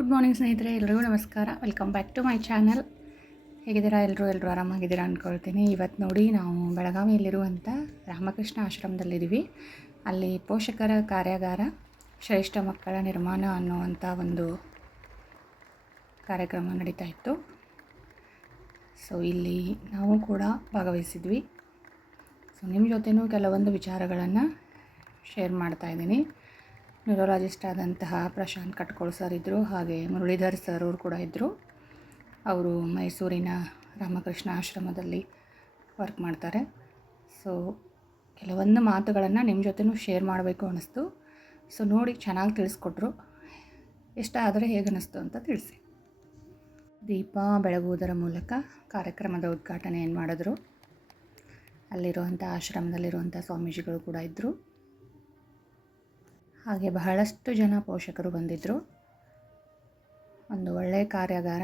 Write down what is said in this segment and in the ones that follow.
Good morning ಸ್ನೇಹಿತರೆ, ಎಲ್ರಿಗೂ ನಮಸ್ಕಾರ. Welcome back to my channel. ಹೇಗಿದ್ದೀರಾ ಎಲ್ಲರೂ ಆರಾಮಾಗಿದ್ದೀರಾ ಅಂದ್ಕೊಳ್ತೀನಿ. ಇವತ್ತು ನೋಡಿ ನಾವು ಬೆಳಗಾವಿಯಲ್ಲಿರುವಂಥ ರಾಮಕೃಷ್ಣ ಆಶ್ರಮದಲ್ಲಿದ್ದೀವಿ. ಅಲ್ಲಿ ಪೋಷಕರ ಕಾರ್ಯಾಗಾರ ಶ್ರೇಷ್ಠ ಮಕ್ಕಳ ನಿರ್ಮಾಣ ಅನ್ನುವಂಥ ಒಂದು ಕಾರ್ಯಕ್ರಮ ನಡೀತಾ ಇತ್ತು. ಸೊ ಇಲ್ಲಿ ನಾವು ಕೂಡ ಭಾಗವಹಿಸಿದ್ವಿ. ಸೊ ನಿಮ್ಮ ಜೊತೆನೂ ಕೆಲವೊಂದು ವಿಚಾರಗಳನ್ನು ಶೇರ್ ಮಾಡ್ತಾಯಿದ್ದೀನಿ. ನ್ಯೂರೋಲಾಜಿಸ್ಟ್ ಆದಂತಹ ಪ್ರಶಾಂತ್ ಕಟ್ಕೋಳ್ ಸರ್ ಇದ್ದರು, ಹಾಗೆ ಮುರಳೀಧರ್ ಸರ್ ಅವರು ಕೂಡ ಇದ್ದರು. ಅವರು ಮೈಸೂರಿನ ರಾಮಕೃಷ್ಣ ಆಶ್ರಮದಲ್ಲಿ ವರ್ಕ್ ಮಾಡ್ತಾರೆ. ಸೊ ಕೆಲವೊಂದು ಮಾತುಗಳನ್ನು ನಿಮ್ಮ ಜೊತೆನೂ ಶೇರ್ ಮಾಡಬೇಕು ಅನ್ನಿಸ್ತು. ಸೊ ನೋಡಿ ಚೆನ್ನಾಗಿ ತಿಳಿಸ್ಕೊಟ್ರು. ಇಷ್ಟ ಆದರೆ ಹೇಗನ್ನಿಸ್ತು ಅಂತ ತಿಳಿಸಿ. ದೀಪ ಬೆಳಗುವುದರ ಮೂಲಕ ಕಾರ್ಯಕ್ರಮದ ಉದ್ಘಾಟನೆಯನ್ನು ಮಾಡಿದ್ರು. ಅಲ್ಲಿರುವಂಥ ಆಶ್ರಮದಲ್ಲಿರುವಂಥ ಸ್ವಾಮೀಜಿಗಳು ಕೂಡ ಇದ್ದರು. ಹಾಗೆ ಬಹಳಷ್ಟು ಜನ ಪೋಷಕರು ಬಂದಿದ್ದರು. ಒಂದು ಒಳ್ಳೆಯ ಕಾರ್ಯಾಗಾರ.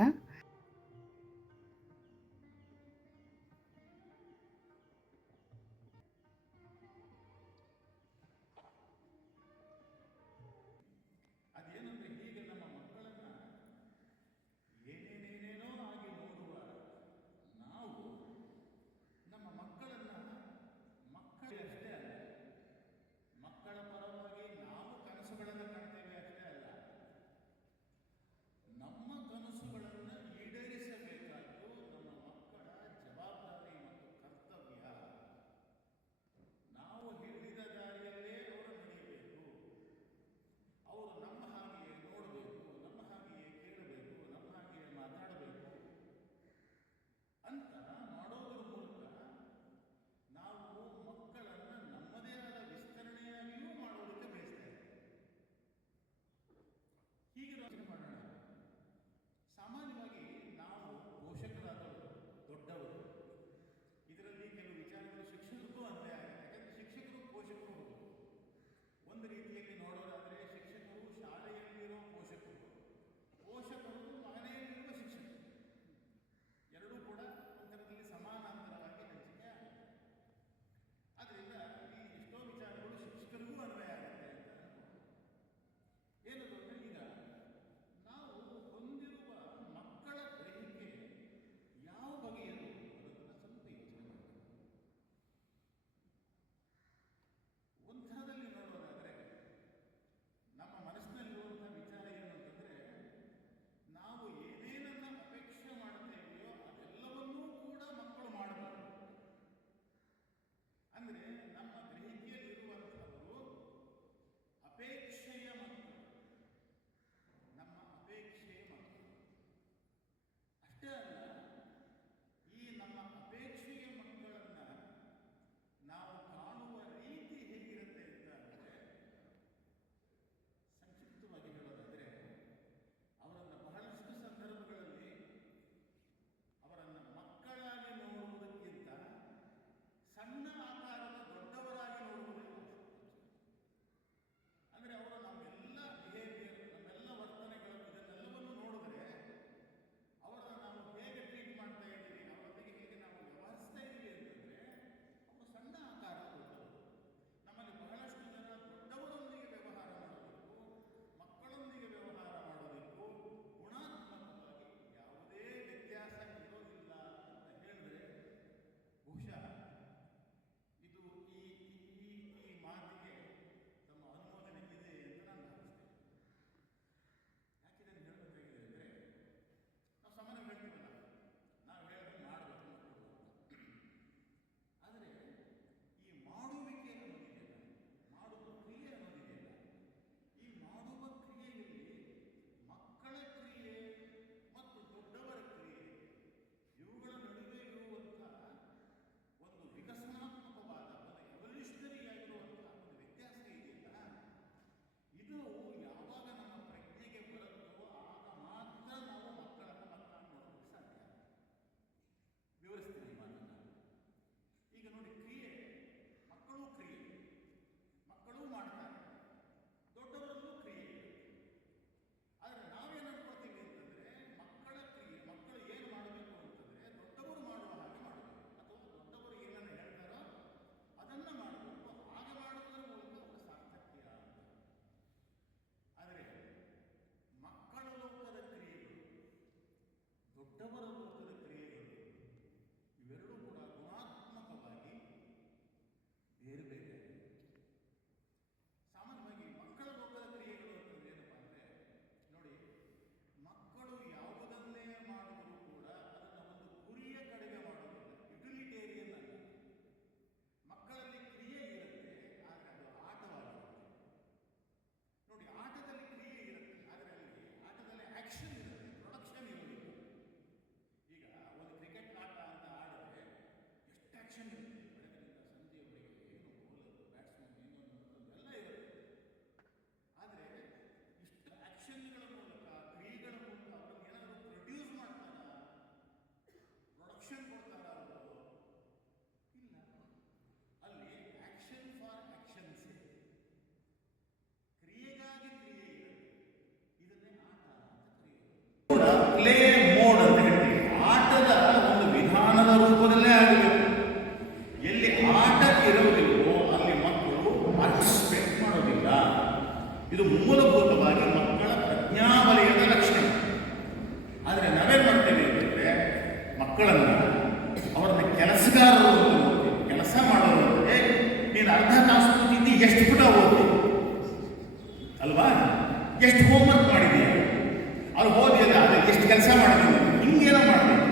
ಅಲ್ಲಿ ಹೋದಿಯಲ್ಲ ಅದೇ ಎಷ್ಟು ಕೆಲಸ ಮಾಡಬೇಕು, ಹಿಂಗೇನೋ ಮಾಡಬೇಕು.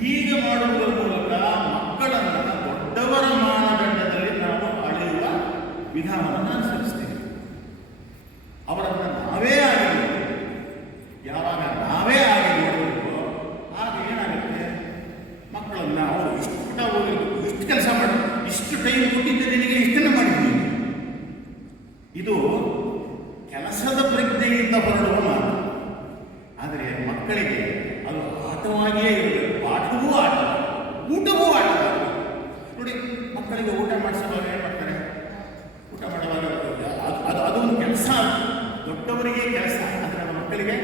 ಹೀಗೆ ಮಾಡುವುದರ ಮೂಲಕ ಮಕ್ಕಳನ್ನು ದೊಡ್ಡವರ ಮಾನದಂಡದಲ್ಲಿ ನಾವು ಅಳೆಯುವ ವಿಧಾನವನ್ನು ಅನುಸರಿಸ್ತೇವೆ. ಅವರನ್ನು ನಾವೇ ಆಗಿ ಯಾವಾಗ ನಾವೇ ಆಗಿ ನೋಡಬೇಕು ಆಗ ಏನಾಗುತ್ತೆ, ಮಕ್ಕಳನ್ನು ಅವರು ಇಷ್ಟು ಕೆಲಸ ಮಾಡಿ ಇಷ್ಟು ಟೈಮ್ ಕೊಟ್ಟಿದ್ದ ನಿನಗೆ ಇಷ್ಟನ್ನು ಮಾಡಿದ್ದೀನಿ. ಇದು ಕೆಲಸದ ಪ್ರಜ್ಞೆಯಿಂದ ಹೊರಡುವ ಮಾತು. ಆದರೆ ಮಕ್ಕಳಿಗೆ ಅದು ಆಟವಾಗಿಯೇ ಇರಬೇಕು. ಪಾಠವೂ ಆಟ, ಊಟವೂ ಆಟ. ನೋಡಿ, ಮಕ್ಕಳಿಗೆ ಊಟ ಮಾಡಿಸುವಾಗ ಏನು ಮಾಡ್ತಾರೆ, ಊಟ ಮಾಡುವಾಗ ಅದೊಂದು ಕೆಲಸ, ದೊಡ್ಡವರಿಗೆ ಕೆಲಸ. ಆದರೆ ನಮ್ಮ ಮಕ್ಕಳಿಗೆ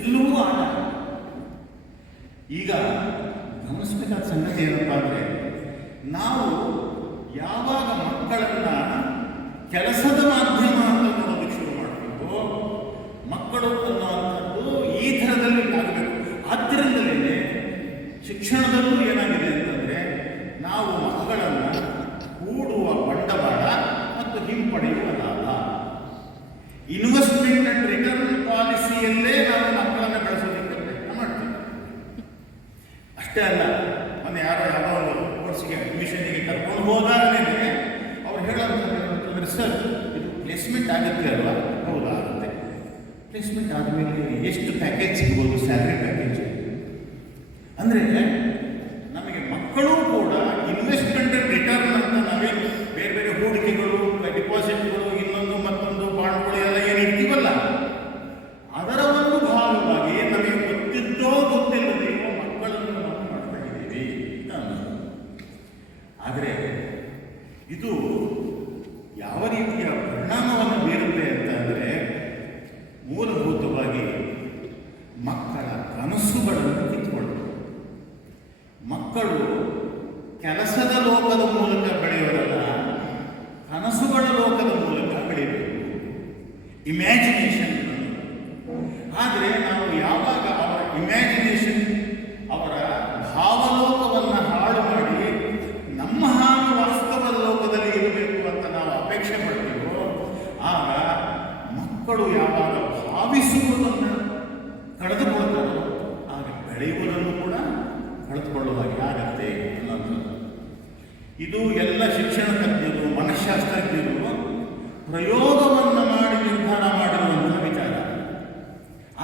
ಎಲ್ಲವೂ ಆಟ. ಈಗ ಗಮನಿಸಬೇಕಾದ ಸಂಗತಿ ಏನಪ್ಪ ಅಂದರೆ, ನಾವು ಯಾವಾಗ ಮಕ್ಕಳನ್ನ ಕೆಲಸದ ಮಾಧ್ಯಮ ಅಂತ ನೋಡೋದಕ್ಕೆ ಶುರು ಮಾಡಬೇಕು, ಮಕ್ಕಳು ಅನ್ನುವಂಥದ್ದು ಈ ಥರದಲ್ಲಿ ಆಗಬೇಕು. ಆದ್ದರಿಂದಲೇ ಶಿಕ್ಷಣದಲ್ಲೂ ಏನಾಗಿದೆ ಅಂತಂದರೆ, ನಾವು ಮಕ್ಕಳನ್ನು ಕೂಡುವ ಬಂಡವಾಳ ಮತ್ತು ಹಿಂಪಡೆಯುವ ಲಾಭ, ಇನ್ವೆಸ್ಟ್ಮೆಂಟ್ ಅಂಡ್ ರಿಟರ್ನ್ ಪಾಲಿಸಿಯಲ್ಲೇ ನಾವು ಮಕ್ಕಳನ್ನು ಬೆಳೆಸೋದಕ್ಕೆ ಪ್ರಯತ್ನ ಮಾಡ್ತೀವಿ. ಅಷ್ಟೇ ಅಲ್ಲ, ಮೊನ್ನೆ ಯಾವುದೋ ಒಂದು ಕೋರ್ಸಿಗೆ ಅಡ್ಮಿಷನ್ಗೆ ಕರ್ಕೊಂಡು ಹೋದಾಗಲೇ ಅವ್ರು ಹೇಳೋದಂತಂದ್ರೆ, ಸರ್ ಇದು ಪ್ಲೇಸ್ಮೆಂಟ್ ಆಗುತ್ತೆ ಅಲ್ವಾ? ಹೌದಾ, ಆಗುತ್ತೆ. ಪ್ಲೇಸ್ಮೆಂಟ್ ಆದಮೇಲೆ ಎಷ್ಟು ಪ್ಯಾಕೇಜ್ ಸಿಗ್ಬೋದು, ಸ್ಯಾಲ್ರಿ ಪ್ಯಾಕೇಜ್ ಅಂದರೆ ನಮಗೆ ಮಕ್ಕಳು ಕೂಡ ಇನ್ವೆಸ್ಟ್ಮೆಂಟ್ ರಿಟರ್ನ್ ಅಂತ ನಾವೇ ಬೇರೆ ಬೇರೆ ಹೂಡಿಕೆಗಳು, ಡಿಪಾಸಿಟ್ಗಳು, ಇನ್ನೊಂದು ಮತ್ತೊಂದು ಬಾಂಡ್ಗಳು ಎಲ್ಲ ಏನು ಇರ್ತೀವಲ್ಲ, ಅದರ ಒಂದು ಭಾಗವಾಗಿ ನಮಗೆ ಗೊತ್ತಿದ್ದೋ ಗೊತ್ತಿಲ್ಲದೇನೋ ಮಕ್ಕಳನ್ನು ನಾವು ಮಾಡ್ತಾ ಇದ್ದೀವಿ ಅಂತ ಅನ್ನೋದು. ಆದರೆ ಇದು ಯಾವ ರೀತಿಯ ಪರಿಣಾಮವನ್ನು ಬೀರುತ್ತೆ ಅಂತ ಅಂದರೆ, ಮೂಲಭೂತವಾಗಿ ಮಕ್ಕಳ ಕನಸುಗಳನ್ನು ಕಿತ್ಕೊಳ್ಳೋದು. ಮಕ್ಕಳು ಕೆಲಸದ ಲೋಕದ ಮೂಲಕ ಬೆಳೆಯೋದಲ್ಲ, ಕನಸುಗಳ ಲೋಕದ ಮೂಲಕ ಬೆಳೆಯಬೇಕು, ಇಮ್ಯಾಜಿನೇಷನ್. ಆದರೆ ನಾವು ಯಾವಾಗ ಅವರ ಇಮ್ಯಾಜಿನೇಷನ್, ಅವರ ಭಾವಲೋಕವನ್ನು ಹಾಳು ಮಾಡಿ ನಮ್ಮ ಹಾಗೆ ವಾಸ್ತವ ಲೋಕದಲ್ಲಿ ಇರಬೇಕು ಅಂತ ನಾವು ಅಪೇಕ್ಷೆ ಪಡ್ತೀವೋ, ಆಗ ಮಕ್ಕಳು ಯಾವಾಗ ಭಾವಿಸುವುದನ್ನು ಕಳೆದುಕೊಳ್ತಾರೋ ಆಗ ಬೆಳೆಯುವುದನ್ನು ಕೂಡ ಕಳೆದುಕೊಳ್ಳುವಾಗೆ ಆಗತ್ತೆ ಅನ್ನೋದು. ಇದು ಎಲ್ಲ ಶಿಕ್ಷಣ ತಜ್ಞರು, ಮನಃಶಾಸ್ತ್ರಜ್ಞರು ಪ್ರಯೋಗವನ್ನು ಮಾಡಿ ನಿರ್ಧಾರ ಮಾಡಿರುವಂತಹ ವಿಚಾರ.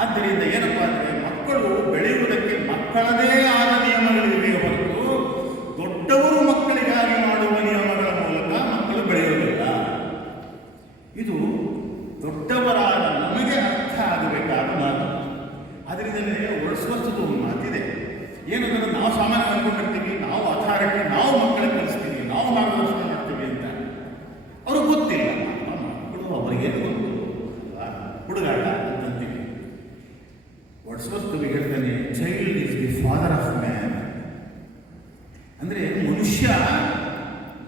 ಆದ್ದರಿಂದ ಏನಪ್ಪ ಅಂದರೆ, ಮಕ್ಕಳು ಬೆಳೆಯುವುದಕ್ಕೆ ಮಕ್ಕಳದೇ ಆದ ನಿಯಮಗಳಿವೆ ಹೊರತು ದೊಡ್ಡವರು ಮಕ್ಕಳಿಗಾಗಿ ಮಾಡುವ ನಿಯಮಗಳ ಮೂಲಕ ಮಕ್ಕಳು ಬೆಳೆಯುವುದಿಲ್ಲ. ಇದು ದೊಡ್ಡವರಾದ ನಮಗೆ ಅರ್ಥ ಆಗಬೇಕಾದ ಮಾತು. ಅದರಿಂದಲೇ ವರ್ಷದ ಒಂದು ಮಾತಿದೆ, ಏನಂದ್ರೆ ನಾವು ಸಾಮಾನ್ಯ ಅನ್ಕೊಂಡಿರ್ತೀವಿ, ನಾವು ಅಥಾರಿಟಿ, ನಾವು ಮಕ್ಕಳಿಗೆ ಕಲಿಸ್ತೀವಿ, ನಾವು ಮಾರ್ಗದರ್ಶನ ಮಾಡ್ತೀವಿ ಅಂತ. ಅವ್ರಿಗೆ ಗೊತ್ತಿಲ್ಲ, ಮಕ್ಕಳು ಅವರಿಗೆ ಗೊತ್ತು, ಹುಡುಗಾಟ ಅಂತಂತೀವಿ. ವರ್ಡ್ಸ್ವರ್ತ್ ಹೇಳ್ತಾನೆ, child is the father of man. ಅಂದರೆ ಮನುಷ್ಯ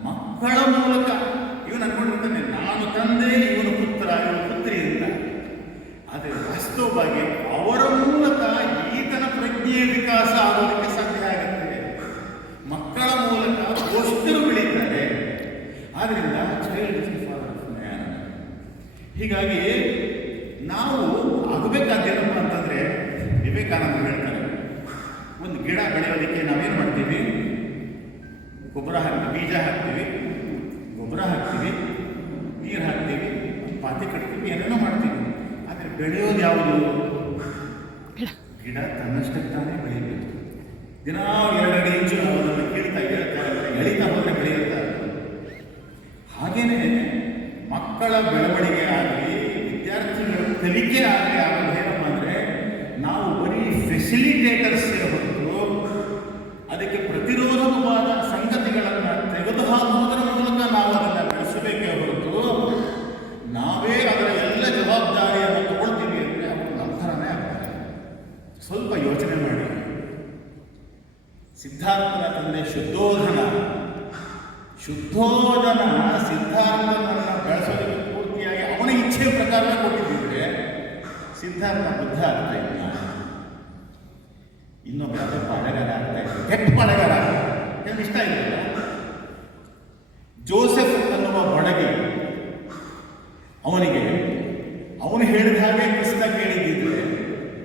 ಮಕ್ಕಳ ಮೂಲಕ, ಇವನು ಅನ್ಕೊಂಡಿರ್ತಾನೆ ನಾನು ತಂದೆ, ಇವನು ಪುತ್ರ, ಇವನು ಪುತ್ರಿ ಅಂತ. ಆದರೆ ವಾಸ್ತವವಾಗಿ ಅವರ ಮೂಲಕ ಈತನ ಪ್ರಜ್ಞೆಯ ವಿಕಾಸ ಆಗೋದಕ್ಕೆ ಸಾಧ್ಯ ಆಗುತ್ತದೆ. ಮಕ್ಕಳ ಮೂಲಕ ಪೋಷಕರು ಬೆಳೀತಾರೆ. ಆದ್ದರಿಂದ child is the father of man. ಹೀಗಾಗಿ ನಾವು ಆಗಬೇಕಾದ್ದೇನಪ್ಪ ಅಂತಂದರೆ, ವಿವೇಕಾನಂದ ಹೇಳ್ತಾರೆ, ಒಂದು ಗಿಡ ಬೆಳೆಯೋದಕ್ಕೆ ನಾವೇನು ಮಾಡ್ತೀವಿ, ಗೊಬ್ಬರ ಹಾಕ್ತೀವಿ, ಬೀಜ ಹಾಕ್ತೀವಿ, ಗೊಬ್ಬರ ಹಾಕ್ತೀವಿ, ನೀರು ಹಾಕ್ತೀವಿ, ಪಾತಿ ಕಟ್ತೀವಿ, ಏನೇನೋ ಮಾಡ್ತೀವಿ. ಆದರೆ ಬೆಳೆಯೋದು ಯಾವುದು? ಗಿಡ ತನ್ನಷ್ಟಕ್ಕೆ ತಾನೇ ಬೆಳೀಬೇಕು. ದಿನ 2 ಇಂಚು ನಾವು ಅದನ್ನು ಕೀಳ್ತಾ ಎಳಿತಾ ಹೋದರೆ ಬೆಳೆಯುತ್ತಾ. ಹಾಗೇನೆ ಮಕ್ಕಳ ಬೆಳವಣಿಗೆ ಆಗಲಿ, ವಿದ್ಯಾರ್ಥಿಗಳ ಕಲಿಕೆ ಆಗಲಿ ಆಗೋದು ಏನಪ್ಪ ಅಂದರೆ, ನಾವು ಬರೀ ಫೆಸಿಲಿಟೇಟರ್ಸ್ ಹೊರತು ಅದಕ್ಕೆ ಪ್ರತಿರೋಧಕವಾದ ಸಂಗತಿಗಳನ್ನು ತೆಗೆದುಹಾಕುವುದರ ಮೂಲಕ ನಾವು ಅದನ್ನು ಬೆಳೆಸಬೇಕೇ ಹೊರತು ನಾವೇ ಅದರ ಎಲ್ಲ ಜವಾಬ್ದಾರಿಯನ್ನು ತಗೊಳ್ತೀವಿ ಅಂದರೆ ಅವರು ನಮ್ಮ ಥರನೇ ಆಗ್ತಾರೆ. ಸ್ವಲ್ಪ ಯೋಚನೆ ಮಾಡಿ. ಸಿದ್ಧಾರ್ಥನ ತಂದೆ ಶುದ್ಧೋಧನ ಸಿದ್ಧಾರ್ಥನನ್ನು ಬೆಳೆಸೋದಕ್ಕೆ ಪೂರ್ತಿಯಾಗಿ ಅವನ ಇಚ್ಛೆ ಪ್ರಕಾರವೇ ಕೊಟ್ಟಿದ್ದರೆ ಸಿದ್ಧಾರ್ಥ ಬುದ್ಧ ಆಗ್ತಾ ಇಲ್ಲ. ಇನ್ನೊಬ್ಬ ಪಾಳೆಗಾರ ಆಗ್ತಾ ಇದ್ದ, ಕೆಟ್ಟ ಪಾಳೆಗಾರ. ಏನು ಇಷ್ಟ ಇಲ್ಲ. ಜೋಸೆಫ್ ಅನ್ನುವ ಬಡಗಿ ಒಮ್ಮೆ ಹೇಳಿದ ಹಾಗೆ ಕೃಷ್ಣ ಕೇಳಿದ್ದಿದ್ರೆ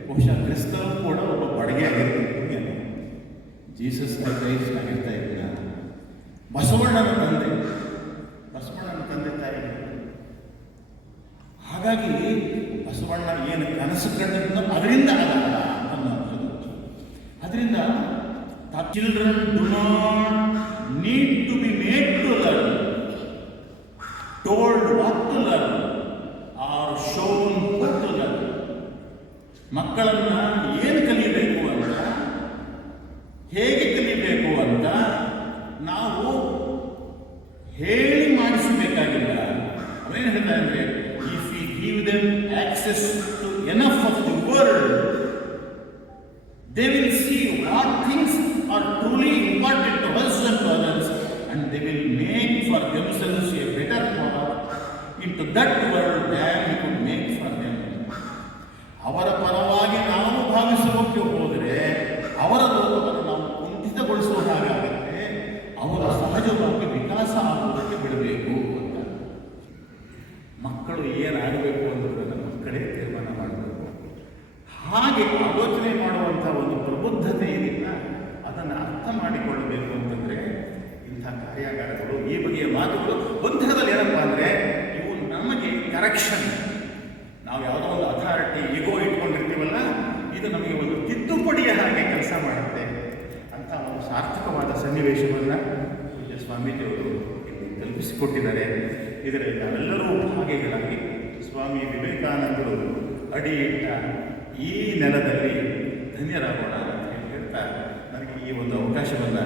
ಬಹುಶಃ ಕ್ರಿಸ್ತನು ಕೂಡ ಒಬ್ಬ ಬಡಗೆ ಆಗಿರ್ತಿತ್ತು ಏನು, ಜೀಸಸ್ ಕ್ರೈಸ್ಟ್ ಆಗಿರ್ತಾ ಇದ್ದ. ಬಸವಣ್ಣನ ತಂದೆ ತಾಯಿ. ಹಾಗಾಗಿ ಬಸವಣ್ಣ ಏನು ಕನಸು ಕಂಡಿದ್ದೋ ಅದರಿಂದ ಆಗಲ್ಲ ಅನ್ನೋದು. ಅದರಿಂದ children do not need to be made to learn, told what to learn or shown what to learn. ಮಕ್ಕಳನ್ನ ಏನು ಕಲಿಯಬೇಕು ಅಂತ, ಹೇಗೆ ಕಲಿಯಬೇಕು ಅಂತ ನಾವು ಹೇಳಿ ಮಾಡಿಸಬೇಕಾಗಿಲ್ಲ. ಅವೇನು ಹೇಳ್ತಾ ಅಂದರೆ, if we give them access to enough of the world, they will see what things are truly important to us and to others, and they will make for themselves a better path into that world than we could make for them. ಅವರ ಪರವಾಗಿ ನಾವು ಭಾವಿಸೋಕೆ ಹೋದರೆ ಅವರ ಲೋಕವನ್ನು ನಾವು ಕುಂಠಿತಗೊಳಿಸುವ ಹಾಗಾಗುತ್ತೆ. ಅವರ ಸಹಜವಾಗಿ ವಿಕಾಸ ಆಗುವುದಕ್ಕೆ ಬಿಡಬೇಕು ಅಂತ. ಮಕ್ಕಳು ಏನಾಗಬೇಕು ಅನ್ನೋದನ್ನು ಮಕ್ಕಳೇ ತೀರ್ಮಾನ ಮಾಡಬೇಕು. ಹಾಗೆ ಆಲೋಚನೆ ಮಾಡುವಂಥ ಒಂದು ಪ್ರಬುದ್ಧತೆ ಏನಿಲ್ಲ, ಅದನ್ನು ಅರ್ಥ ಮಾಡಿಕೊಳ್ಳಬೇಕು ಅಂತಂದರೆ ಇಂಥ ಕಾರ್ಯಾಗಾರಗಳು, ಈ ಬಗೆಯ ಮಾತುಗಳು ಒಂಥರದಲ್ಲಿ ಏನಪ್ಪ ಅಂದರೆ, ಇವು ನಮಗೆ ಕರೆಕ್ಷನ್. ನಾವು ಯಾವುದೋ ಒಂದು ಅಥಾರಿಟಿ ಈಗೋ ಇಟ್ಕೊಂಡಿರ್ತೀವಲ್ಲ, ಇದು ನಮಗೆ ಒಂದು ತಿದ್ದುಪಡಿಯ ಹಾಗೆ ಕೆಲಸ ಮಾಡುತ್ತೆ ಅಂತ ಒಂದು ಸಾರ್ಥಕವಾದ ಸನ್ನಿವೇಶವನ್ನು ಪೂಜ್ಯ ಸ್ವಾಮೀಜಿಯವರು ಇಲ್ಲಿ ಕಲ್ಪಿಸಿಕೊಟ್ಟಿದ್ದಾರೆ. ಇದರಲ್ಲಿ ನಾವೆಲ್ಲರೂ ಭಾಗಿಗಳಾಗಿ ಸ್ವಾಮಿ ವಿವೇಕಾನಂದರು ಅಡಿ ಇಟ್ಟ ಈ ನೆಲದಲ್ಲಿ ಧನ್ಯರಾಗೋಣ ಅಂತ ಹೇಳ್ತಾ ನನಗೆ ಈ ಒಂದು ಅವಕಾಶವನ್ನು